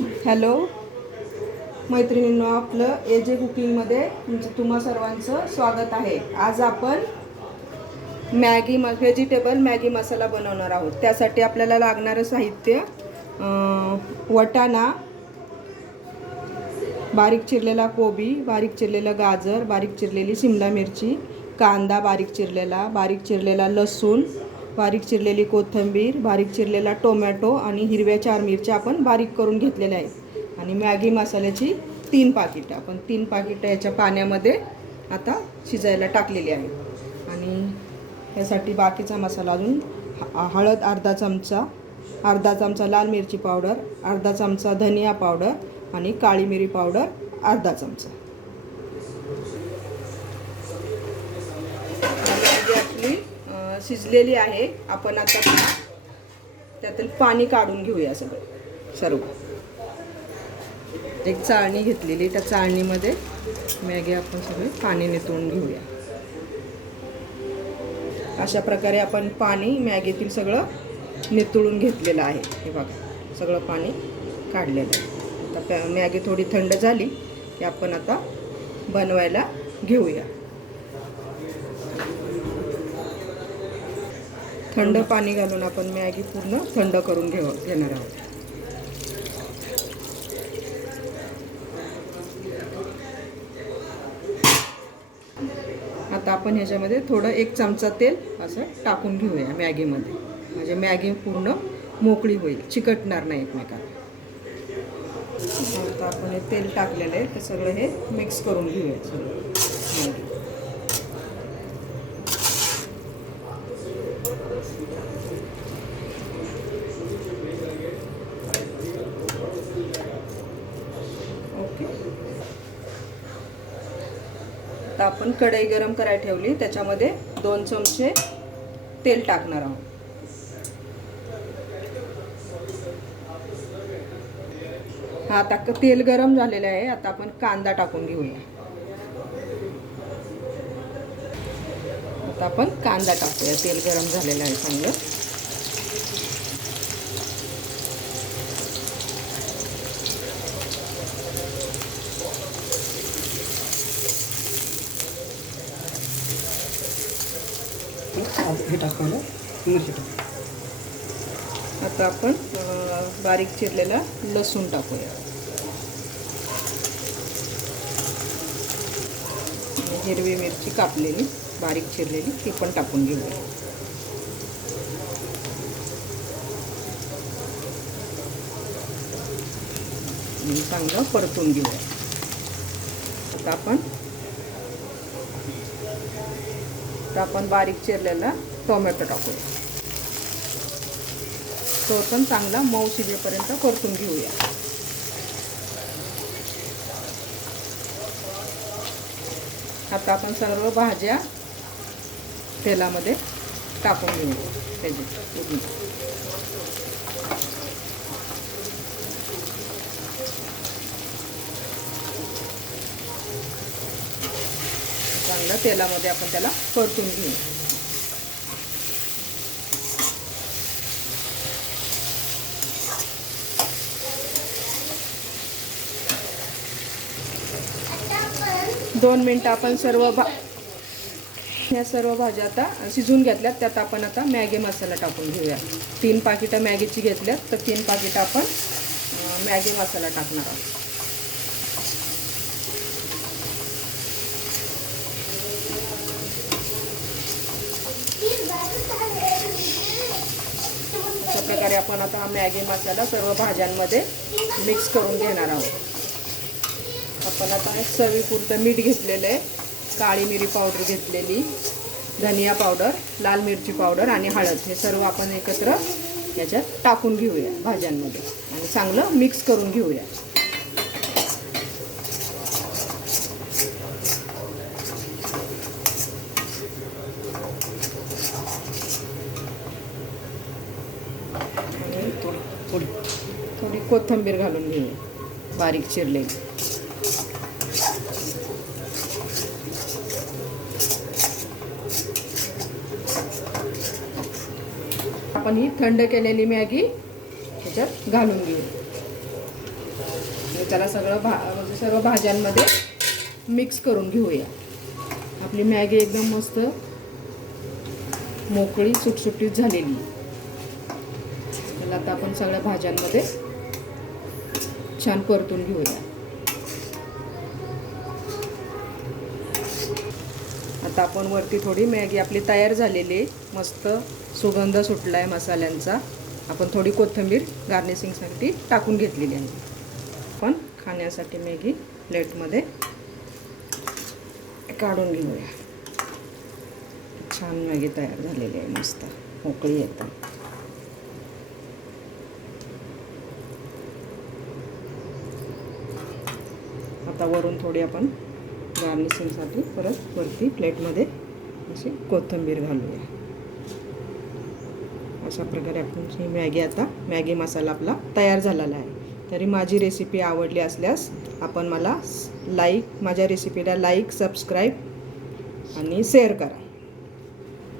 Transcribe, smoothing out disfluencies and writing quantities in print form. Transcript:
Hello मैत्रिणींनो, आपलं AJ कुकिंगमध्ये तुम्हा सर्वांचं स्वागत आहे. आज आपण व्हेजिटेबल मॅगी मसाला बनवणार आहोत. त्यासाठी आपल्याला लागणारं साहित्य वटाणा, बारीक चिरलेला कोबी, बारीक चिरलेलं गाजर, बारीक चिरलेली शिमला मिरची, कांदा बारीक चिरलेला लसूण, बारीक चिरलेली कोथिंबीर, बारीक चिरलेला टोमॅटो आणि हिरव्या 4 मिरच्या आपण बारीक करून घेतलेल्या आहेत. आणि मॅगी मसाल्याची 3 पाकिटं आपण 3 पाकिटं याच्या पाण्यामध्ये आता शिजायला टाकलेली आहेत. आणि यासाठी बाकीचा मसाला अजून हळद अर्धा चमचा लाल मिरची पावडर, अर्धा चमचा धनिया पावडर आणि काळी मिरी पावडर अर्धा चमचा. आपली शिजलेली आहे. आपण आता त्यातील पाणी काढून घेऊया. सर्व एक चाळणी घेतलेली, त्या चाळणीमध्ये मॅगी आपण सगळे पाणी नितळून घेऊया. अशा प्रकारे आपण पाणी मॅगीतील सगळं नितळून घेतलेलं आहे. हे बघा, सगळं पाणी काढलेलं आहे. आता मॅगी थोडी थंड झाली की आपण आता बनवायला घेऊया. थंड पाणी घालून आपण मॅगी पूर्ण थंड करून घेणार आहोत. आता आपण ह्याच्यामध्ये थोडं 1 चमचा तेल असं टाकून घेऊया मॅगीमध्ये. म्हणजे मॅगी पूर्ण मोकळी होईल, चिकटणार नाही एकमेकांना. आता आपण हे तेल टाकलेलं आहे, ते सगळं हे मिक्स करून घेऊया मॅगी. ओके. आता आपण कढई गरम करायला ठेवली, त्याच्यामध्ये 2 चमचे तेल टाकणार आहोत. आता तेल गरम झालेलं आहे. आता आपण कांदा टाकून घेऊया. आता आपण कांदा टाकूया. तेल गरम झालेलं आहे चांगलं. आता आपण बारीक चिरलेला लसूण टाकूया. हिरवी मिरची कापलेली बारीक चिरलेली ती पण टाकून घेऊया. चांगलं परतून घेऊया. आता आपण बारीक चिरलेला टोमॅटो टाकूया. तो पण चांगला मऊ शिजेपर्यंत परतून घेऊया. आता आपण सर्व भाज्या तेलामध्ये टाकून घेऊया. चांगलं तेलामध्ये आपण त्याला परतून घेऊ. दोन मिनटं आपण ह्या सर्व भाज्या आता शिजून घेतल्यात. त्यात आपण आता मॅगी मसाला टाकून घेऊया. 3 पाकिटं मॅगीची घेतल्यात, तर 3 पाकिटं आपण मॅगी मसाला टाकणार आहोत. अशा प्रकारे आपण आता हा मॅगी मसाला सर्व भाज्यांमध्ये मिक्स करून घेणार आहोत. आपण आता चवीपुरतं मीठ घेतलेलं आहे, काळी मिरी पावडर घेतलेली, धनिया पावडर, लाल मिरची पावडर आणि हळद हे सर्व आपण एकत्र याच्यात टाकून घेऊया भाज्यांमध्ये आणि चांगलं मिक्स करून घेऊया. थोडी कोथिंबीर घालून घेऊया बारीक चिरलेली. आपण ही थंड केलेली मॅगी ह्याच्यात घालून घेऊ. त्याला सगळं म्हणजे सर्व भाज्यांमध्ये मिक्स करून घेऊया. आपली मॅगी एकदम मस्त मोकळी सुटसुटीत झालेली. त्याला आता आपण सगळ्या भाज्यांमध्ये छान परतून घेऊया. आता आपण वरती थोडी मॅगी आपली तयार झालेली आहे, मस्त सुगंध सुटला आहे मसाल्यांचा. आपण थोडी कोथिंबीर गार्निशिंगसाठी टाकून घेतलेली आहे. आपण खाण्यासाठी मॅगी प्लेटमध्ये काढून घेऊया. छान मॅगी तयार झालेली आहे, मस्त मोकळी येतात. आता वरून थोडी आपण गार्निशिंगसाठी परत वरती प्लेटमध्ये अशी कोथिंबीर घालूया. अशा प्रकारे आपण ही मॅगी, आता मॅगी मसाला आपला तयार झालेला आहे. तरी माझी रेसिपी आवडली असल्यास आपण मला माझ्या रेसिपीला लाईक, सबस्क्राईब आणि शेअर करा.